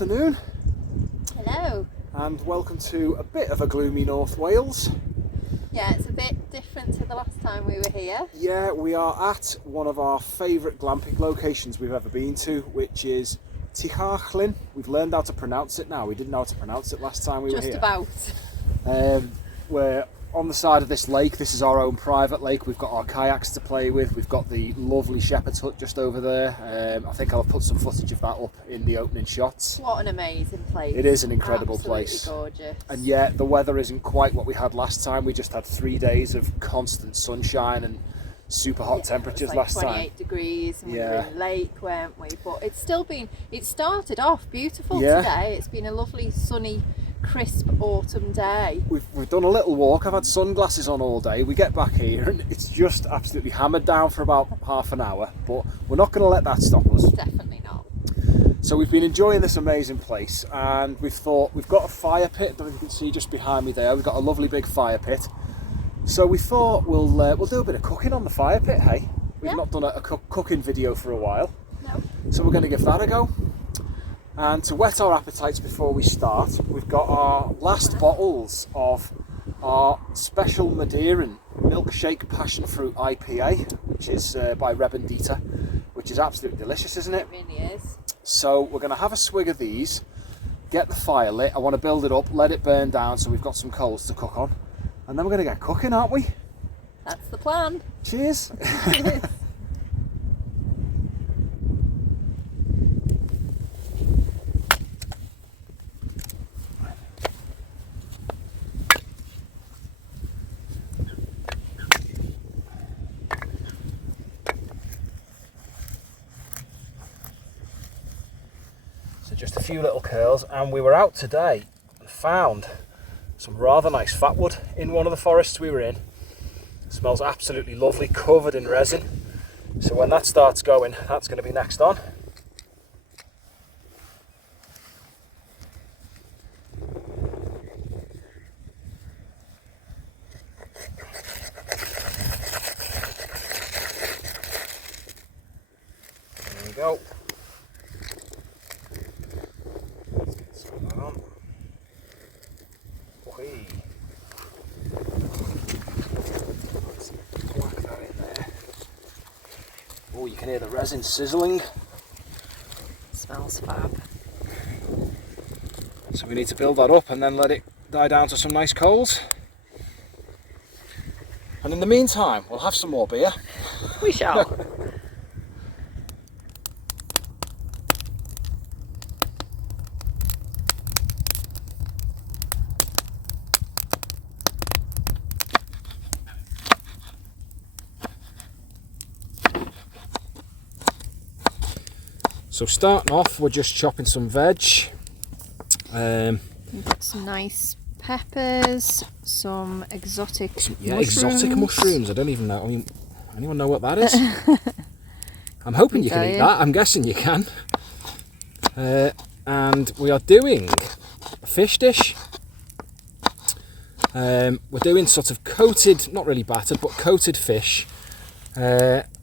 afternoon. Hello. And welcome to a bit of a gloomy North Wales. Yeah, it's a bit different to the last time we were here. Yeah, we are at one of our favourite glamping locations we've ever been to, which is Uchar Llyn. We've learned how to pronounce it now. We didn't know how to pronounce it last time we were here. Just about. We're on the side of this lake. This is our own private lake. We've got our kayaks to play with. We've got the lovely shepherd's hut just over there. I think I'll put some footage of that up in the opening shots. What an amazing place. It is an incredible place. Gorgeous. And yet the weather isn't quite what we had last time. We just had 3 days of constant sunshine and super hot temperatures it was last 28 time. degrees and we were in the lake, weren't we? But it's still been, it started off beautiful today. It's been a lovely sunny, crisp autumn day. We've done a little walk. I've had sunglasses on all day. We get back here and it's just absolutely hammered down for about half an hour, but we're not going to let that stop us. Definitely not. So we've been enjoying this amazing place, and we've thought, we've got a fire pit. I don't know if you can see just behind me there. We've got a lovely big fire pit. So we thought we'll do a bit of cooking on the fire pit. Hey, we've not done a cooking video for a while. No. So we're going to give that a go. And to whet our appetites before we start, we've got our last bottles of our special Madeiran milkshake passion fruit IPA, which is by Rebendita, which is absolutely delicious, isn't it? It really is. So we're going to have a swig of these, get the fire lit. I want to build it up, let it burn down so we've got some coals to cook on. And then we're going to get cooking, aren't we? That's the plan. Cheers. Cheers. So just a few little curls, and we were out today and found some rather nice fatwood in one of the forests we were in. It smells absolutely lovely, covered in resin. So when that starts going, that's going to be next on. There we go. Let's get some of that on. Let's whack that in there. Oh, you can hear the resin sizzling. Smells fab. So we need to build that up and then let it die down to some nice coals. And in the meantime, we'll have some more beer. We shall. So starting off, we're just chopping some veg. We've got some nice peppers, some exotic mushrooms. Exotic mushrooms. I don't even know. I mean, anyone know what that is? I'm hoping you can eat that. I'm guessing you can. And we are doing a fish dish. We're doing sort of coated, not really battered, but coated fish,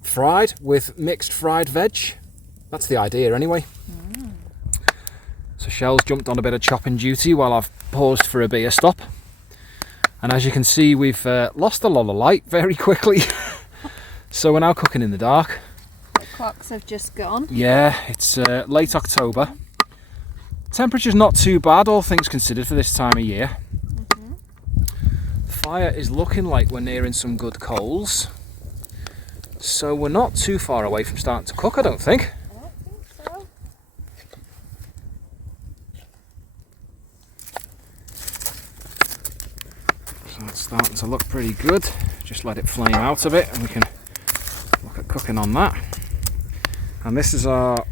fried with mixed fried veg. That's the idea anyway. So Shell's jumped on a bit of chopping duty while I've paused for a beer stop. And as you can see, we've lost a lot of light very quickly. So we're now cooking in the dark. The clocks have just gone. Yeah, it's late October. Temperature's not too bad, all things considered, for this time of year. The fire is looking like we're nearing some good coals. So we're not too far away from starting to cook, I don't think. So it's starting to look pretty good. Just let it flame out a bit and we can look at cooking on that. And this is our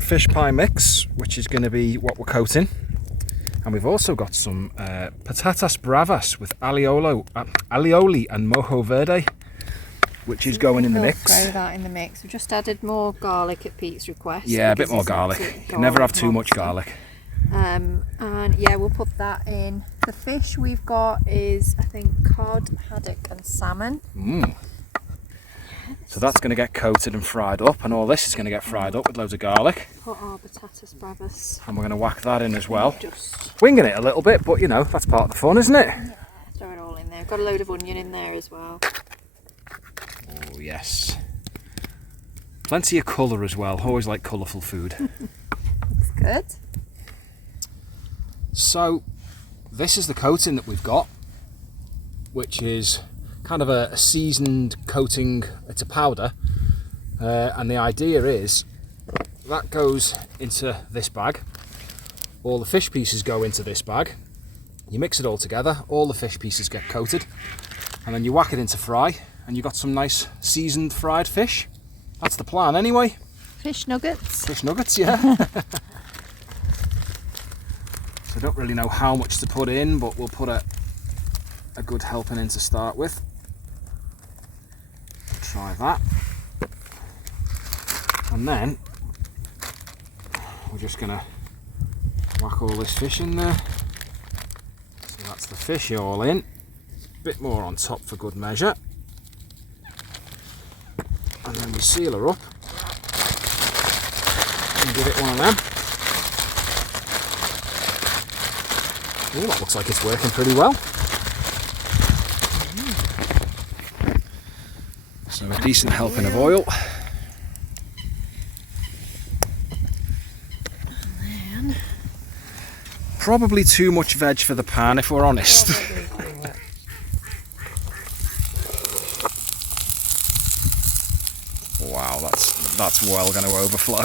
fish pie mix, which is going to be what we're coating. And we've also got some patatas bravas with alioli and mojo verde, which is going in the mix. Throw that in the mix. We've just added more garlic at Pete's request. Yeah, a bit more garlic. You can never have too much garlic. And yeah, we'll put that in. The fish we've got is, I think, cod, haddock and salmon. So that's going to get coated and fried up, and all this is going to get fried up with loads of garlic. Put our patatas bravas. And we're going to whack that in as well. Just Winging it a little bit, but you know, that's part of the fun, isn't it? yeah, throw it all in there. Got a load of onion in there as well. Oh yes. Plenty of colour as well. Always like colourful food. Looks good. So this is the coating that we've got, which is kind of a seasoned coating. It's a powder, and the idea is that goes into this bag. All the fish pieces go into this bag. You mix it all together, all the fish pieces get coated, and then you whack it into fry, and you got some nice seasoned fried fish. That's the plan anyway. Fish nuggets. Fish nuggets, yeah. So I don't really know how much to put in, but we'll put a good helping in to start with. Try that. And then we're just going to whack all this fish in there. So that's the fish all in. A bit more on top for good measure. And then we seal her up and give it one of them. Oh, that looks like it's working pretty well. So a decent helping of oil. And Probably too much veg for the pan, if we're honest. Wow, that's well going to overflow.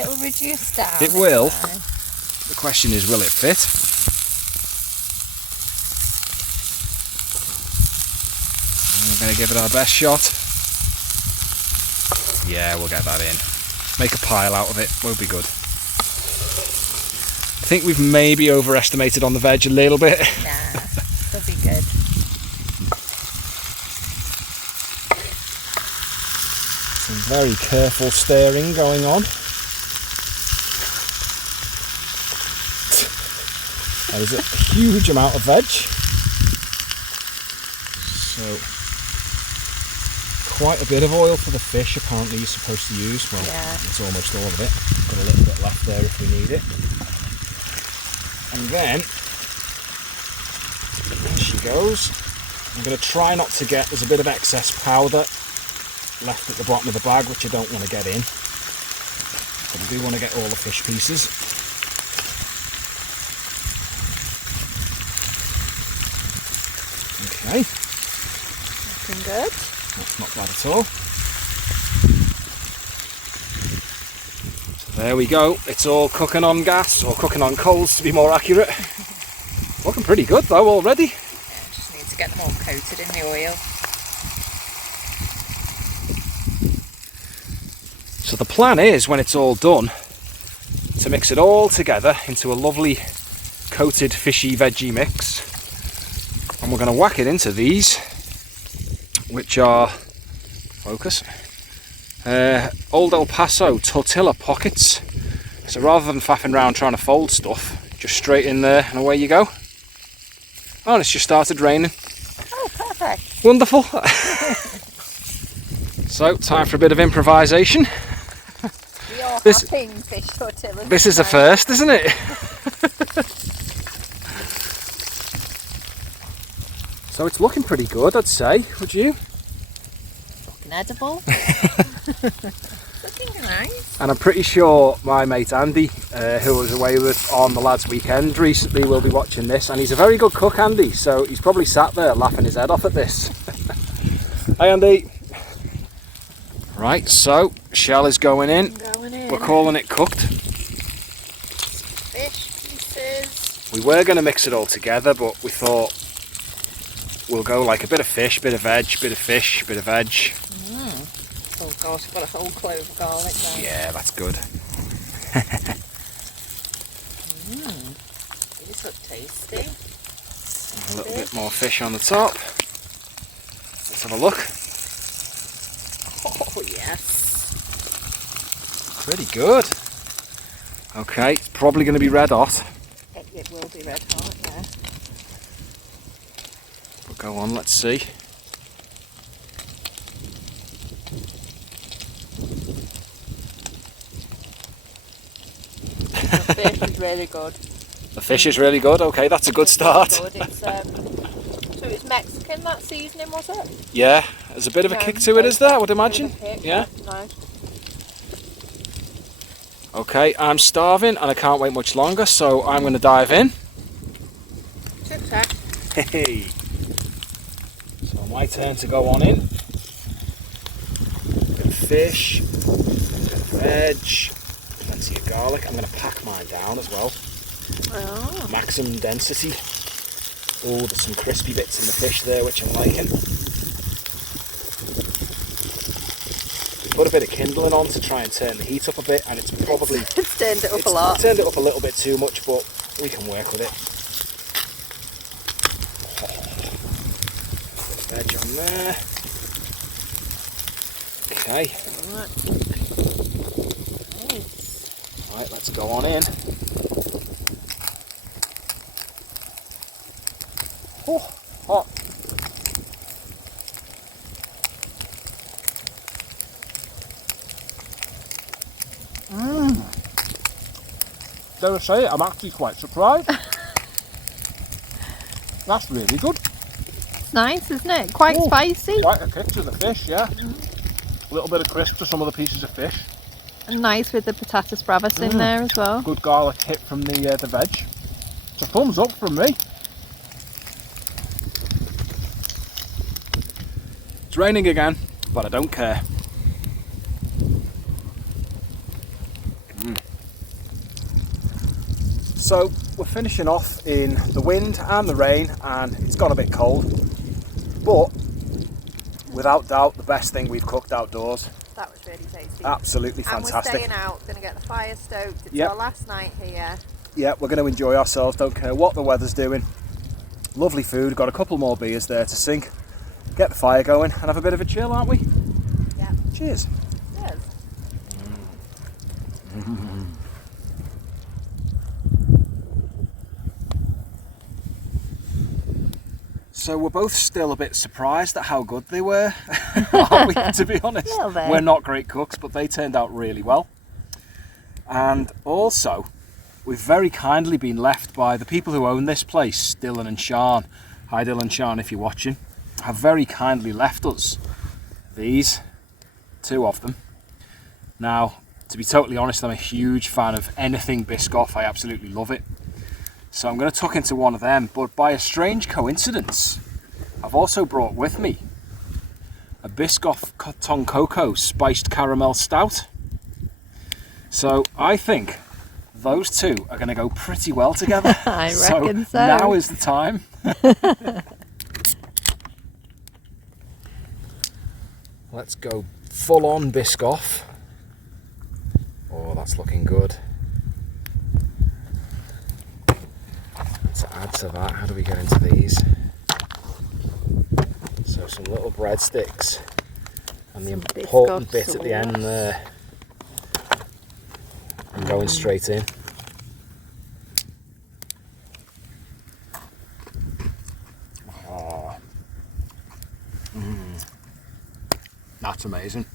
it'll reduce down. It will. Anyway. The question is, will it fit? We're going to give it our best shot. Yeah, we'll get that in. Make a pile out of it, won't be good. I think we've maybe overestimated on the veg a little bit. Nah, it'll be good. Some very careful stirring going on. That is a huge amount of veg. So, quite a bit of oil for the fish apparently you're supposed to use. Well, yeah. it's almost all of it. Got a little bit left there if we need it. And then, there she goes. I'm going to try not to get, there's a bit of excess powder left at the bottom of the bag, which I don't want to get in. But I do want to get all the fish pieces. Okay. Looking good. That's not bad at all. So there we go. It's all cooking on gas, or cooking on coals to be more accurate. Looking pretty good though already. Yeah, just need to get them all coated in the oil. So the plan is, when it's all done, to mix it all together into a lovely coated fishy veggie mix. And we're going to whack it into these, which are, focus, Old El Paso tortilla pockets. So rather than faffing around trying to fold stuff, just straight in there and away you go. Oh, and it's just started raining. Oh, perfect. Wonderful. So, time for a bit of improvisation. We are This- hopping fish tortillas. This is a first, isn't it? So it's looking pretty good, I'd say, would you? Looking edible. Looking nice. And I'm pretty sure my mate Andy, who I was away with on the lads' weekend recently, will be watching this. And he's a very good cook, Andy, so he's probably sat there laughing his head off at this. Hi Andy. Right, so shell is going in. Going in. We're calling it cooked. Fish pieces. We were going to mix it all together, but we thought we'll go like a bit of fish, bit of veg, bit of fish, bit of veg. Oh gosh, I've got a whole clove of garlic there. Yeah, that's good. These look tasty. A little bit more fish on the top. Let's have a look. Oh yes. Pretty good. Okay, it's probably going to be red hot. It will be red hot, yeah. But go on, let's see. fish is really good. The fish is really good. Okay, that's a good start. Really good. So it's Mexican, that seasoning, was it? Yeah, there's a bit of a kick to it, is there? I would imagine. Yeah. Nice. Okay, I'm starving and I can't wait much longer, so I'm going to dive in. Tic-tac. Hey. So my turn to go on in. Bit of fish, bit of veg, plenty of garlic. I'm going to pack mine down as well. Oh. Maximum density. Oh, there's some crispy bits in the fish there, which I'm liking. We put a bit of kindling on to try and turn the heat up a bit, and it's probably... It's turned it up a lot. Turned it up a little bit too much, but we can work with it. Bit of veg on there. Okay. Nice. Right, let's go on in. Oh, hot. Dare I say it, I'm actually quite surprised. That's really good. It's nice, isn't it? Quite spicy. Quite a kick to the fish, yeah. A little bit of crisp to some of the pieces of fish. And nice with the patatas bravas in there as well. Good garlic hit from the veg. It's a thumbs up from me. It's raining again, but I don't care. So we're finishing off in the wind and the rain, and it's got a bit cold, but without doubt the best thing we've cooked outdoors. That was really tasty. Absolutely fantastic. And we're staying out, going to get the fire stoked. It's our last night here. Yeah, we're going to enjoy ourselves, don't care what the weather's doing. Lovely food, got a couple more beers there to sink, get the fire going and have a bit of a chill, aren't we? Yeah. Cheers. Cheers. So we're both still a bit surprised at how good they were, aren't we, to be honest? We're not great cooks, but they turned out really well. And also, we've very kindly been left by the people who own this place, Dylan and Sian. Hi Dylan and Sian, if you're watching. Have very kindly left us these, 2 of them. Now, to be totally honest, I'm a huge fan of anything Biscoff. I absolutely love it. So I'm going to tuck into one of them, but by a strange coincidence, I've also brought with me a Biscoff Ton Coco Spiced Caramel Stout. So I think those two are going to go pretty well together. I reckon so. Now is the time. Let's go full on Biscoff. Oh, that's looking good. To add to that, how do we get into these? So some little breadsticks and the important bit at the end there. I'm going straight in. Oh. That's amazing.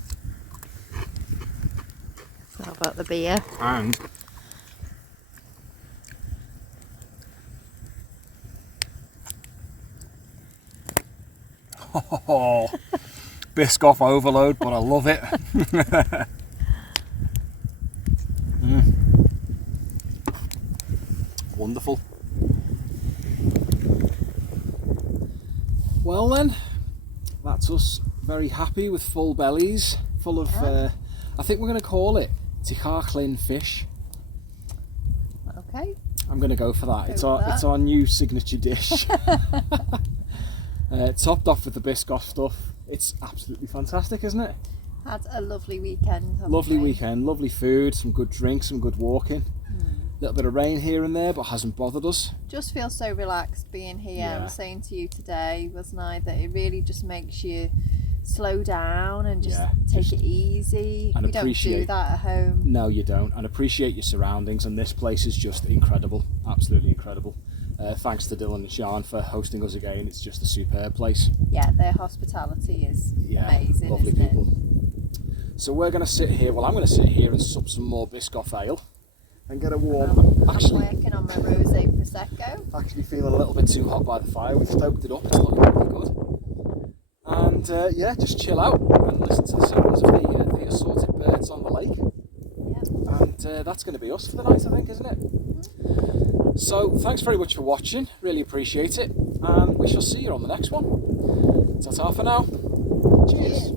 So how about the beer? And oh, Biscoff overload, but I love it. Wonderful. Well then, that's us very happy with full bellies, full of, I think we're going to call it Uchar Llyn fish. Okay. I'm going to go for that. It's our new signature dish. Topped off with the Biscoff stuff. It's absolutely fantastic, isn't it? Had a lovely weekend. Lovely weekend, lovely food, some good drinks, some good walking. A little bit of rain here and there, but hasn't bothered us. Just feel so relaxed being here. I was saying to you today, wasn't I, that it really just makes you slow down and just take it easy. And we don't do that at home. No, you don't. And appreciate your surroundings. And this place is just incredible, absolutely incredible. Thanks to Dylan and Sian for hosting us again. It's just a superb place. Yeah, their hospitality is amazing. Lovely people. So we're going to sit here. Well, I'm going to sit here and sup some more Biscoff ale. and get a warm. I'm Actually, working on my rosé prosecco. actually feeling a little bit too hot by the fire. We've stoked it up. It's looking pretty good. And yeah, just chill out and listen to the sounds of the assorted birds on the lake. Yep. And that's going to be us for the night, I think, isn't it? So thanks very much for watching. Really appreciate it. And we shall see you on the next one. Ta-ta for now. Cheers.